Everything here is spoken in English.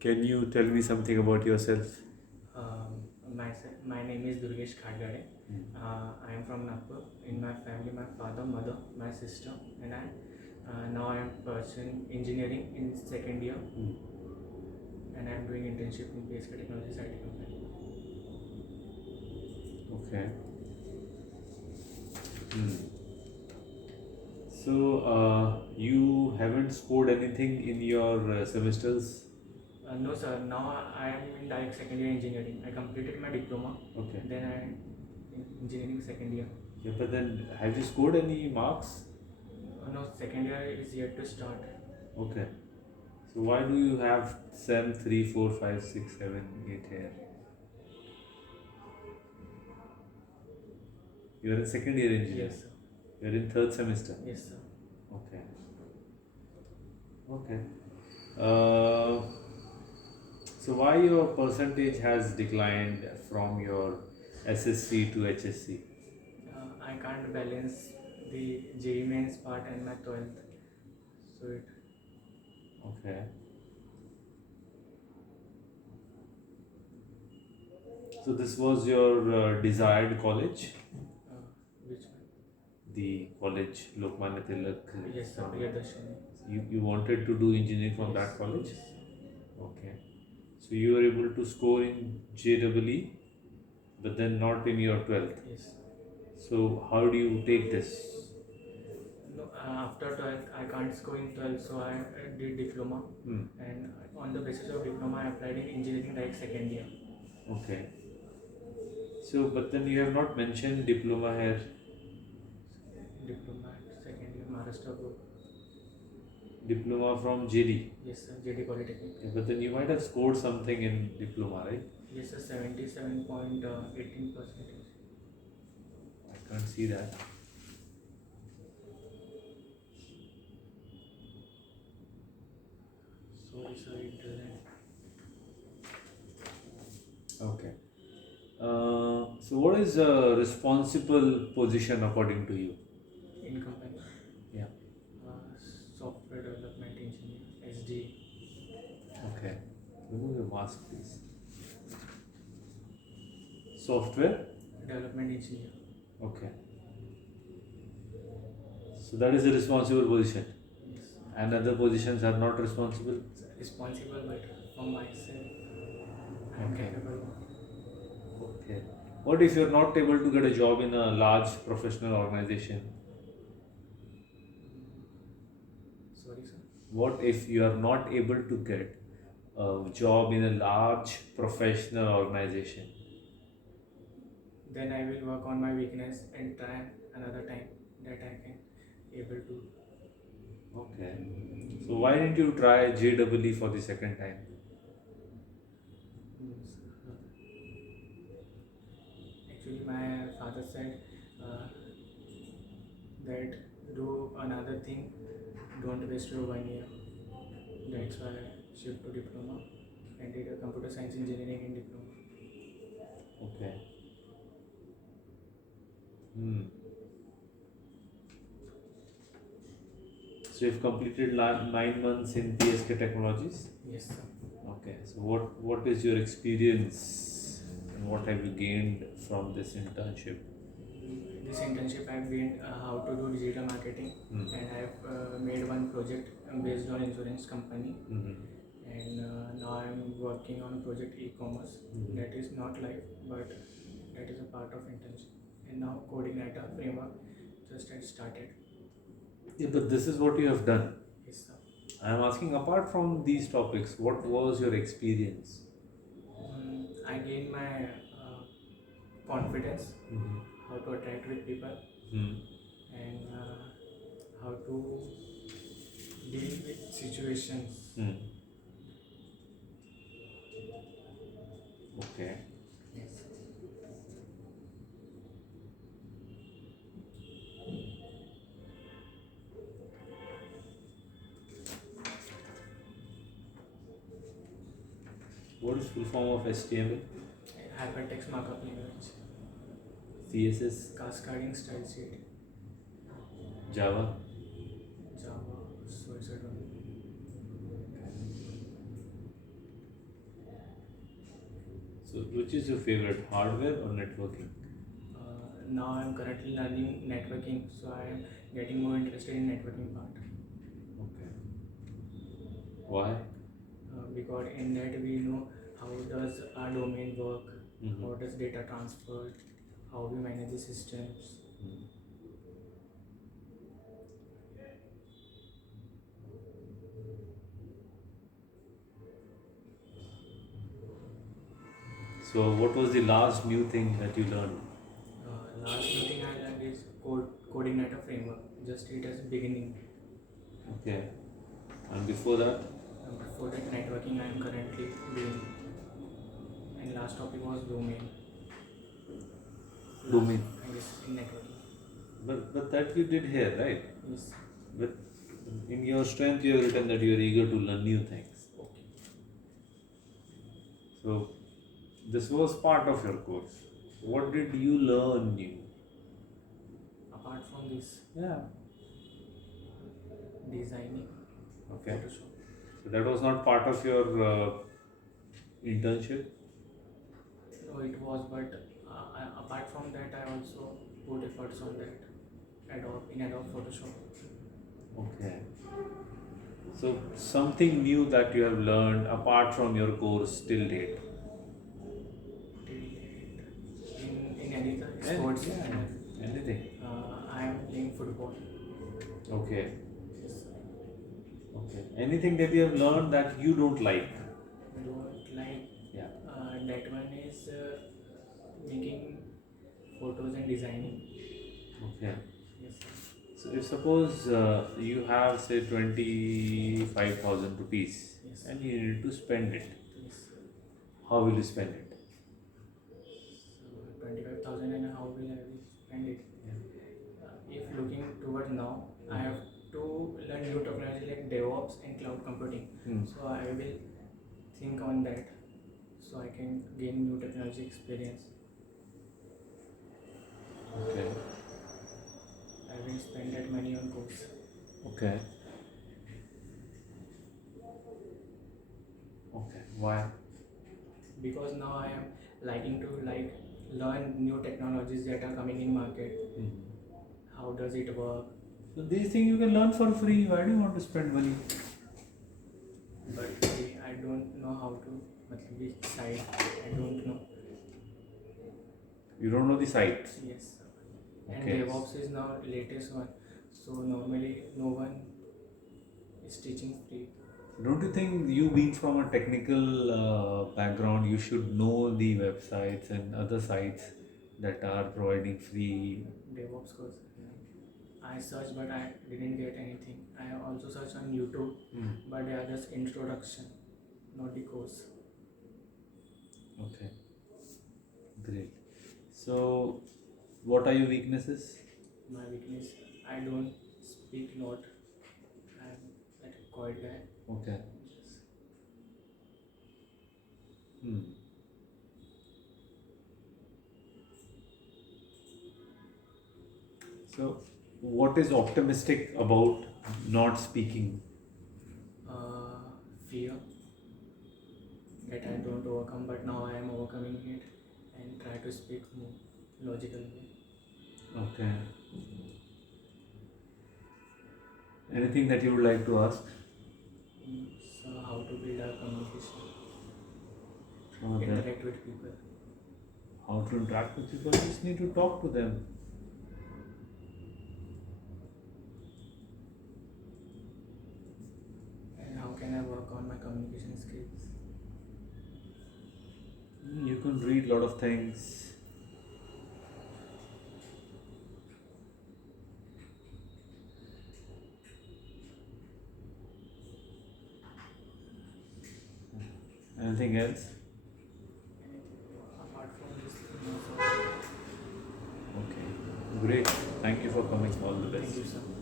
Can you tell me something about yourself? My name is Durgesh Khadgade. I am from Nagpur. In my family, my father, mother, my sister, and I. Now I am pursuing engineering in second year, and I am doing internship in PSK Technologies IT company. Okay. Hmm. So, you haven't scored anything in your semesters? No, sir. Now I am in direct second year engineering. I completed my diploma. Okay. Then I am in engineering second year. Yeah, but then have you scored any marks? No, second year is yet to start. Okay. So why do you have SEM 3, 4, 5, 6, 7, 8 here? You are in second year engineering. Yes, sir. You are in third semester. Yes, sir. Okay. Okay. Uh, so why your percentage has declined from your SSC to HSC? I can't balance the JEE mains part and my 12th. So it Okay. So this was your desired college, which one? the college Lokmanya Tilak. Yes, sir. Priyadarshini. You wanted to do engineering from Yes. that college? Yes. Okay. So you were able to score in JEE, but then not in your 12th. Yes. So how do you take this? No, after 12th, I can't score in 12th, so I did diploma. And on the basis of diploma, I applied in engineering direct second year. Okay. So, but then you have not mentioned diploma here. Diploma second year, Maharashtra Board. Diploma from JD. Yes, sir. JD Polytechnic. Yeah, but then you might have scored something in diploma, right? Yes, sir. 77.18%. I can't see that. Sorry, sir. It doesn't. Okay. So what is a responsible position according to you? In company. Yeah. Software development engineer, SDA. Okay. Remove your mask, please. Software? Development engineer. Okay. So that is a responsible position. Yes. And other positions are not responsible? Responsible, but for myself, I am Okay. capable. Okay. What if you're not able to get a job in a large professional organization? Sorry, sir. What if you are not able to get a job in a large professional organization? Then I will work on my weakness and try another time that I can able to. Okay. So why didn't you try JEE for the second time? Actually, my father said uh, that do another thing, don't waste your 1 year. That's why I shift to diploma and did a computer science engineering in diploma. Okay. Hmm. So you've completed 9 months in PSK Technologies? Yes, sir. Okay. So what is your experience and what have you gained from this internship? This internship I've gained how to do digital marketing, and I've made one project based on insurance company. And now I'm working on project e-commerce. That is not live, but that is a part of internship. And now coding data framework just had started. Yeah, but this is what you have done. Yes, sir. I am asking, apart from these topics, what was your experience? I gained my confidence, how to interact with people, and how to deal with situations. Okay. Yes. What is full form of HTML? Hypertext markup language, CSS? cascading style sheet, Java? Java, so I don't know. So, which is your favorite, hardware or networking? Now I'm currently learning networking, so I am getting more interested in networking part. Okay. Why? Because in that we know how does our domain work, Mhm. how does data transfer, how we manage the systems. So, what was the last new thing that you learned? Last new thing I learned is coding data framework. Just it as beginning. Okay. And before that? Before that networking I am currently doing. And last topic was domain. Domain. Yes, in networking. But that you did here, right? Yes. But in your strength, you have written that you are eager to learn new things. Okay. So, this was part of your course. What did you learn new? Apart from this, Yeah. designing, Okay. Photoshop. So, that was not part of your internship? No, it was, but apart from that, I also put efforts on that Adobe Photoshop. Okay. So, something new that you have learned apart from your course till date? In any other sports, Yeah, anything. I am playing football. Okay. Yes. Okay. Anything that you have learned that you don't like? Don't like Yeah. that one is making photos and designing. Okay. Yes. So if suppose you have say 25,000 rupees Yes. and you need to spend it, Yes. how will you spend it? So 25,000 and how will I spend it? If looking toward now, I have to learn new technology like DevOps and cloud computing. So I will think on that, so I can gain new technology experience. Okay. I will spend that money on course. Okay. Okay. Why? Because now I am liking to learn new technologies that are coming in market. How does it work? So these things you can learn for free. Why do you want to spend money? But I don't know how to, which side, I don't know. You don't know the sites. Yes. And Okay. DevOps is now latest one. So normally no one is teaching free. Don't you think you being from a technical background, you should know the websites and other sites that are providing free? DevOps course. I searched but I didn't get anything. I also searched on YouTube, but they are just introduction, not the course. Okay, great. So, what are your weaknesses? My weakness, I don't speak lot. I'm like a quiet guy. Okay. Hmm. So, what is optimistic about not speaking? Fear that I don't overcome, but now I am overcoming it and try to speak more logical way. Okay. Anything that you would like to ask? So how to build our communication, Okay. interact with people. How to interact with people? You just need to talk to them. And how can I work on my communication skills? You can read a lot of things. Anything else? Apart from this, no, sir. Okay. Great. Thank you for coming. All the best. Thank you, sir.